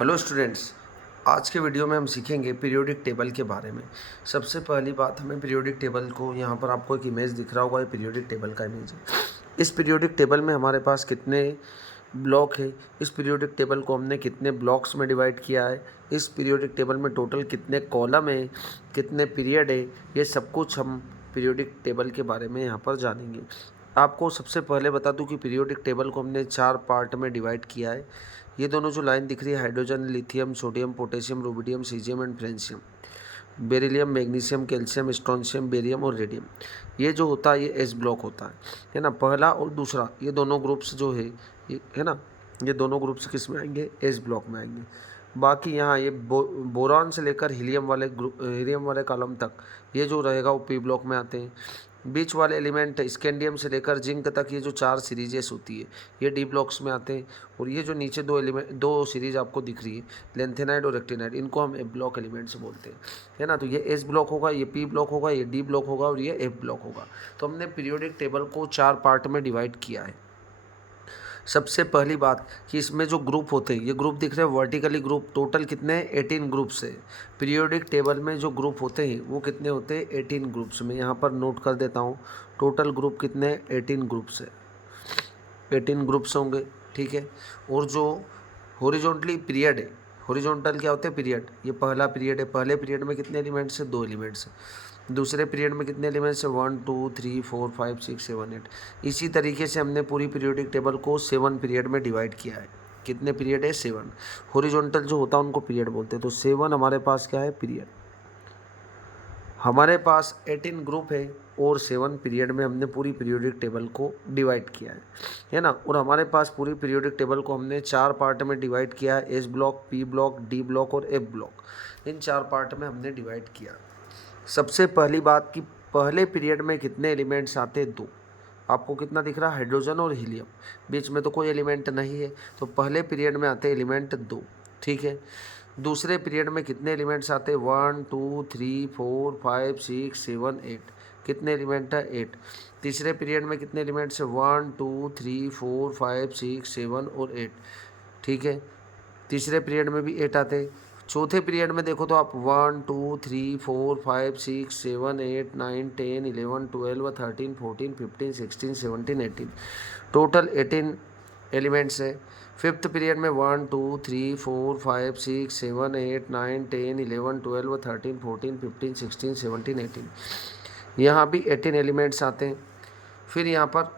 Hello students, आज के video में हम सीखेंगे पीरियोडिक टेबल के बारे में। सबसे पहली बात, हमें पीरियोडिक टेबल को, यहाँ पर आपको एक इमेज दिख रहा होगा, ये पीरियोडिक टेबल का इमेज है। इस पीरियोडिक टेबल में हमारे पास कितने ब्लॉक है, इस पीरियोडिक टेबल को हमने कितने ब्लॉक्स में डिवाइड किया है, इस पीरियोडिक टेबल में टोटल कितने कॉलम है, कितने पीरियड है, ये सब कुछ हम पीरियोडिक टेबल के बारे में यहाँ पर जानेंगे। आपको सबसे पहले बता दूं कि पीरियोडिक टेबल को हमने 4 पार्ट में डिवाइड किया है। ये दोनों जो लाइन दिख रही है, hydrogen, lithium, sodium, potassium, rubidium, caesium and francium, beryllium, magnesium, calcium, strontium, barium और रेडियम, ये जो होता है ये एस ब्लॉक होता है ना। पहला और दूसरा ये दोनों ग्रुप्स जो है ये है ना, ये दोनों ग्रुप्स किस में आएंगे, एस ब्लॉक में आएंगे। बाकी यहाँ ये बोरॉन से लेकर हीलियम वाले कॉलम तक ये जो रहेगा वो पी ब्लॉक में आते हैं। बीच वाले एलिमेंट स्कैंडियम से लेकर जिंक तक ये जो 4 सीरीजेस होती है ये डी ब्लॉक्स में आते हैं। और ये जो नीचे दो सीरीज आपको दिख रही है, लेंथेनाइड और एक्टिनाइड, इनको हम एफ ब्लॉक एलिमेंट्स बोलते हैं, है ना। तो ये एस ब्लॉक होगा, ये पी ब्लॉक होगा, ये डी ब्लॉक होगा और ये एफ ब्लॉक होगा। तो हमने पीरियोडिक टेबल को 4 पार्ट में डिवाइड किया है। सबसे पहली बात कि इसमें जो ग्रुप होते हैं, ये ग्रुप दिख रहे हैं वर्टिकली ग्रुप, टोटल कितने हैं, 18 ग्रुप्स है। पीरियोडिक टेबल में जो ग्रुप होते हैं वो कितने होते हैं, 18 ग्रुप्स में। यहाँ पर नोट कर देता हूँ, टोटल ग्रुप कितने हैं, 18 ग्रुप्स है, 18 ग्रुप्स होंगे, ठीक है। और जो हॉरिजॉन्टली पीरियड है, हॉरिजॉन्टल क्या होते हैं, पीरियड, ये पहला पीरियड है, पहले पीरियड में कितने एलिमेंट्स है, 2 एलिमेंट्स है। दूसरे पीरियड में कितने एलिमेंट्स है, 1 2 3 4 5 6 7 8। इसी तरीके से हमने पूरी पीरियोडिक टेबल को 7 पीरियड में डिवाइड किया है। कितने पीरियड है, 7। हॉरिजॉन्टल जो होता है उनको पीरियड बोलते हैं। तो 7 हमारे पास क्या है, पीरियड। हमारे पास 18 ग्रुप है और 7 पीरियड में हमने पूरी पीरियोडिक टेबल को डिवाइड किया है ना। और हमारे पास पूरी पीरियोडिक टेबल को हमने 4 पार्ट में डिवाइड किया है, S block, P block, D block और एफ ब्लॉक। इन 4 पार्ट में हमने डिवाइड किया। सबसे पहली बात कि पहले पीरियड में कितने एलिमेंट्स आते हैं, 2। आपको कितना दिख रहा है, हाइड्रोजन और हीलियम, बीच में तो कोई एलिमेंट नहीं है, तो पहले पीरियड में आते एलिमेंट 2, ठीक है। दूसरे पीरियड में कितने एलिमेंट्स आते हैं, 1 2 3 4 5 6 7 8। कितने एलिमेंट है, 8। तीसरे पीरियड में कितने एलिमेंट्स है, 1 2 3 4 5 6 7 और 8, ठीक है। तीसरे पीरियड में भी 8 आते हैं। चौथे पीरियड में देखो तो आप 1 2 3 4 5 6 7 8 9 10 11 12 13 14 15 16 17 18, टोटल 18 एलिमेंट्स है। फिफ्थ पीरियड में 1 2 3 4 5 6 7 8 9 10 11 12 13 14 15 16 17 18, यहाँ भी 18 एलिमेंट्स आते हैं। फिर यहाँ पर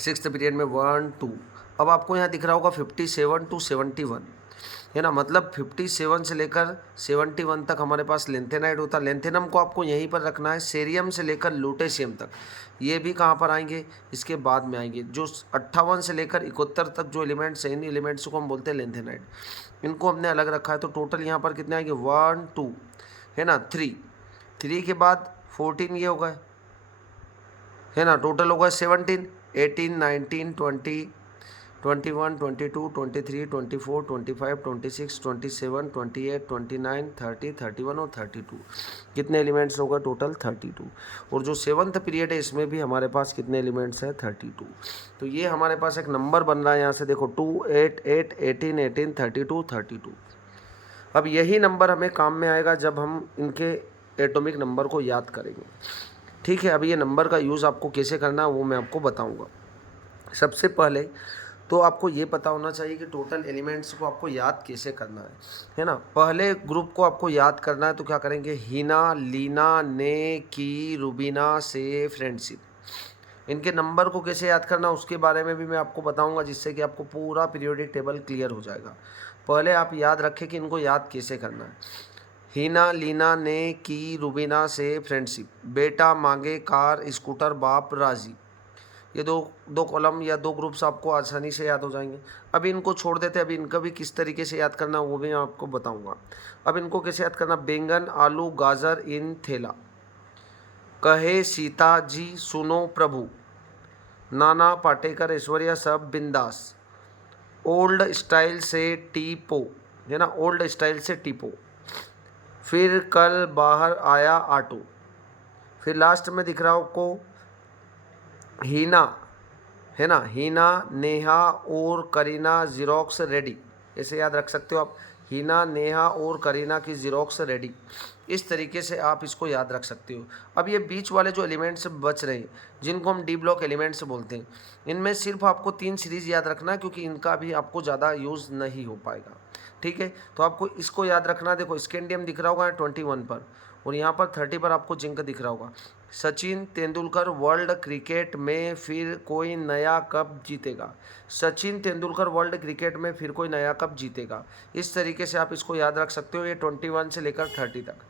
सिक्स्थ पीरियड में 1 2, अब आपको यहाँ दिख रहा होगा 57 टू 71, है ना। मतलब 57 से लेकर 71 तक हमारे पास लेंथेनाइड होता है। लेंथेनम को आपको यहीं पर रखना है, सेरियम से लेकर लूटेशियम तक, ये भी कहाँ पर आएंगे, इसके बाद में आएंगे। जो 58 से लेकर 71 तक जो एलिमेंट्स हैं, इन एलिमेंट्स को हम बोलते हैं लेंथेनाइड, इनको हमने अलग रखा है। तो टोटल यहाँ पर कितने आएंगे, 1 2, है ना, 3 के बाद 14 ये हो गए, है ना। टोटल होगा 17, 18 19 20 21 22 23 24 25 26 27 28 29 30 31 और 32, कितने एलिमेंट्स होगा, टोटल 32। और जो 7th पीरियड है इसमें भी हमारे पास कितने एलिमेंट्स है, 32। तो ये हमारे पास एक नंबर बन रहा है, यहाँ से देखो 2 8 8 18 18 32 32। अब यही नंबर हमें काम में आएगा जब हम इनके एटॉमिक नंबर को याद करेंगे, ठीक है। अब ये नंबर का यूज़ आपको कैसे करना है वो मैं आपको बताऊंगा। सबसे पहले तो आपको ये पता होना चाहिए कि टोटल एलिमेंट्स को आपको याद कैसे करना है ना। पहले ग्रुप को आपको याद करना है तो क्या करेंगे, हीना, लीना, ने, की, रुबीना, से, फ्रेंडशिप, इनके नंबर को कैसे याद करना उसके बारे में भी मैं आपको बताऊंगा, जिससे कि आपको पूरा पीरियोडिक टेबल क्लियर हो जाएगा। पहले आप याद रखें कि इनको याद कैसे करना है। हीना, लीना, ने, की, रुबीना, से, फ्रेंडशिप, बेटा मांगे कार, स्कूटर, बाप राजी, ये दो दो कॉलम या 2 ग्रुप्स आपको आसानी से याद हो जाएंगे। अब इनको छोड़ देते हैं, अभी इनका भी किस तरीके से याद करना वो भी मैं आपको बताऊंगा। अब इनको कैसे याद करना, बैंगन, आलू, गाजर इन थैला, कहे सीता जी सुनो प्रभु, नाना पाटेकर, ऐश्वर्या सब बिंदास, ओल्ड स्टाइल से टीपो, है ना, ओल्ड स्टाइल से टीपो, फिर कल बाहर आया ऑटो, फिर लास्ट में दिख रहा हो आपको हीना, है ना, हीना, नेहा और करीना जेरोक्स रेडी, ऐसे याद रख सकते हो आप, हिना, नेहा और करीना की ज़ेरॉक्स रेडी। इस तरीके से आप इसको याद रख सकते हो। अब ये बीच वाले जो एलिमेंट्स बच रहे हैं, जिनको हम डी ब्लॉक एलिमेंट्स बोलते हैं, इनमें सिर्फ आपको 3 सीरीज़ याद रखना है, क्योंकि इनका भी आपको ज़्यादा यूज़ नहीं हो पाएगा। ठीक है, तो आपको इसको याद रखना। देखो स्कैंडियम दिख रहा होगा 21 पर, और यहाँ पर 30 पर आपको जिंक दिख रहा होगा। सचिन तेंदुलकर वर्ल्ड क्रिकेट में फिर कोई नया कप जीतेगा। सचिन तेंदुलकर वर्ल्ड क्रिकेट में फिर कोई नया कप जीतेगा। इस तरीके से आप इसको याद रख सकते हो, ये 21 से लेकर 30 तक।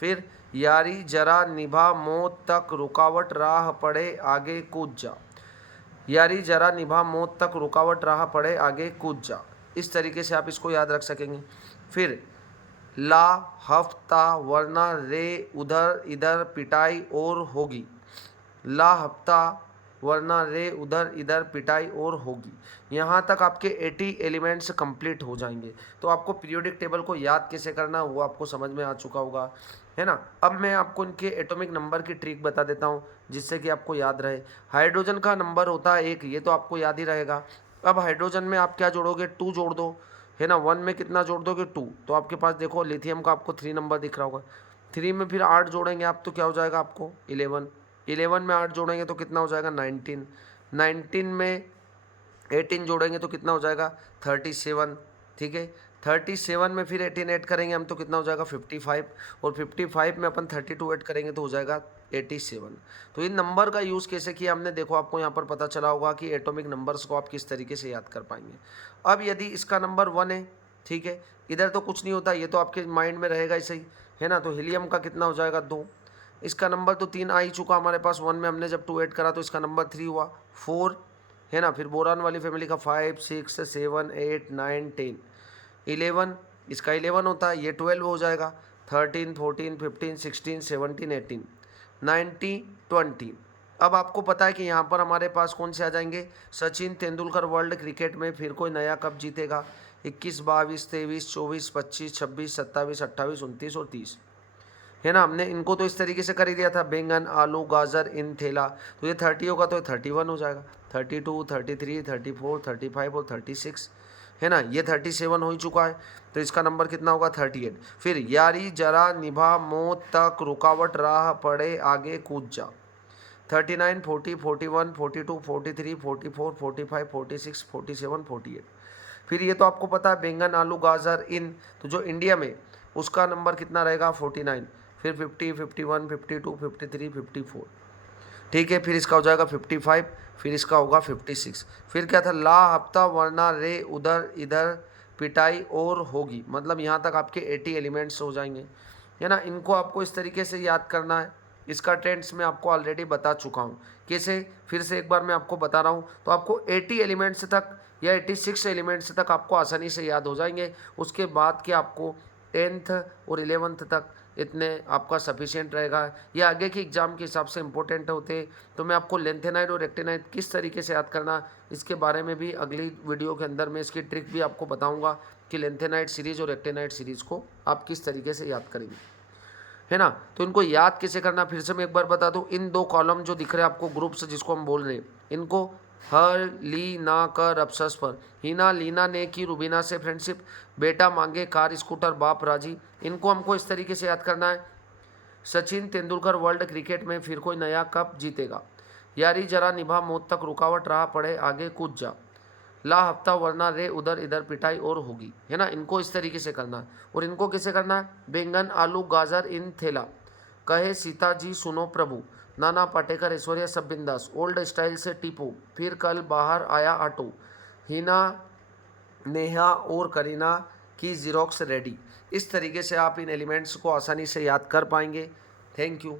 फिर यारी जरा निभा मौत तक रुकावट राह पड़े आगे कूद जा। यारी जरा निभा मौत तक रुकावट राह पड़े आगे कूद जा। इस तरीके से आप इसको याद रख सकेंगे। फिर ला हफ्ता वरना रे उधर इधर पिटाई और होगी। ला हफ्ता वरना रे उधर इधर पिटाई और होगी। यहाँ तक आपके 80 एलिमेंट्स कंप्लीट हो जाएंगे। तो आपको पीरियोडिक टेबल को याद कैसे करना वो आपको समझ में आ चुका होगा, है ना। अब मैं आपको इनके एटॉमिक नंबर की ट्रिक बता देता हूँ, जिससे कि आपको याद रहे। हाइड्रोजन का नंबर होता है 1, ये तो आपको याद ही रहेगा। अब हाइड्रोजन में आप क्या जोड़ोगे, 2 जोड़ दो, है ना। 1 में कितना जोड़ दोगे, 2। तो आपके पास देखो लिथियम का आपको 3 नंबर दिख रहा होगा। 3 में फिर 8 जोड़ेंगे आप, तो क्या हो जाएगा आपको 11। 11 में 8 जोड़ेंगे तो कितना हो जाएगा 19। 19 में 18 जोड़ेंगे तो कितना हो जाएगा 37। ठीक है, 37 में फिर 18 ऐड करेंगे हम तो कितना हो जाएगा 55, और 55 में अपन 32 ऐड करेंगे तो हो जाएगा 87। तो इन नंबर का यूज़ कैसे किया हमने, देखो आपको यहाँ पर पता चला होगा कि एटॉमिक नंबर्स को आप किस तरीके से याद कर पाएंगे। अब यदि इसका नंबर 1 है, ठीक है, इधर तो कुछ नहीं होता, ये तो आपके माइंड में रहेगा ऐसे ही, है ना। तो हीलियम का कितना हो जाएगा 2। इसका नंबर तो 3 आ ही चुका हमारे पास, 1 में हमने जब 2 ऐड करा तो इसका नंबर 3 हुआ। 4, है ना। फिर बोरान वाली फैमिली का 5, 6, 7, 8, 9, 10, 11, इसका 11 होता है, ये 12 हो जाएगा। 13, 14, 15, 16, 17, 18, 19, 20। अब आपको पता है कि यहाँ पर हमारे पास कौन से आ जाएंगे, सचिन तेंदुलकर वर्ल्ड क्रिकेट में फिर कोई नया कप जीतेगा। 21, 22, 23, 24, 25, 26, 27, 28, 29 और 30, है ना। हमने इनको तो इस तरीके से कर ही दिया था, बैंगन, आलू, गाजर इन थैला। तो ये 30 होगा तो ये 31 हो जाएगा। 32, 33, 34, 35 और 36, है ना। ये 37 हो ही चुका है, तो इसका नंबर कितना होगा 38। फिर यारी जरा निभा मौत तक रुकावट राह पड़े आगे कूद जा। 39, 40, 41, 42, 43, 44, 45, 46, 47, 48। फिर ये तो आपको पता है बैंगन, आलू, गाजर इन, तो जो इंडिया में उसका नंबर कितना रहेगा 49। फिर 50, 51, 52, 53, 54, ठीक है। फिर इसका हो जाएगा 55, फिर इसका होगा 56। फिर क्या था, ला हफ्ता वरना रे उधर इधर पिटाई और होगी। मतलब यहाँ तक आपके 80 एलिमेंट्स हो जाएंगे, है ना। इनको आपको इस तरीके से याद करना है। इसका टेंस मैं आपको ऑलरेडी बता चुका हूँ कैसे, फिर से एक बार मैं आपको बता रहा हूँ। तो आपको 80 एलिमेंट्स तक या 86 एलिमेंट्स तक आपको आसानी से याद हो जाएंगे। उसके बाद के आपको 10th और 11th तक इतने आपका सफिशिएंट रहेगा। ये आगे की एग्जाम के हिसाब से इंपॉर्टेंट होते हैं। तो मैं आपको लेंथेनाइड और रेक्टेनाइड किस तरीके से याद करना, इसके बारे में भी अगली वीडियो के अंदर मैं इसकी ट्रिक भी आपको बताऊंगा कि लेंथेनाइड सीरीज़ और रेक्टेनाइड सीरीज़ को आप किस तरीके से याद करेंगे, है ना। तो इनको याद कैसे करना फिर से मैं एक बार बता दूं। इन 2 कॉलम जो दिख रहे हैं आपको ग्रुप्स जिसको हम बोल रहे हैं, इनको हर ली ना कर अफसस पर, हिना लीना ने की रुबीना से फ्रेंडशिप, बेटा मांगे कार स्कूटर बाप राजी। इनको हमको इस तरीके से याद करना है, सचिन तेंदुलकर वर्ल्ड क्रिकेट में फिर कोई नया कप जीतेगा। यारी जरा निभा मौत तक रुकावट राह पड़े आगे कूद जा। ला हफ्ता वरना रे उधर इधर पिटाई और होगी, है ना। इनको इस तरीके से करना है। और इनको कैसे करना है, बैंगन, आलू, गाजर इन थैला, कहे सीता जी सुनो प्रभु, नाना पाटेकर, ऐश्वर्या सब बिंदास, ओल्ड स्टाइल से टीपू, फिर कल बाहर आया ऑटो, हिना, नेहा और करीना की ज़ेरॉक्स रेडी। इस तरीके से आप इन एलिमेंट्स को आसानी से याद कर पाएंगे। Thank you.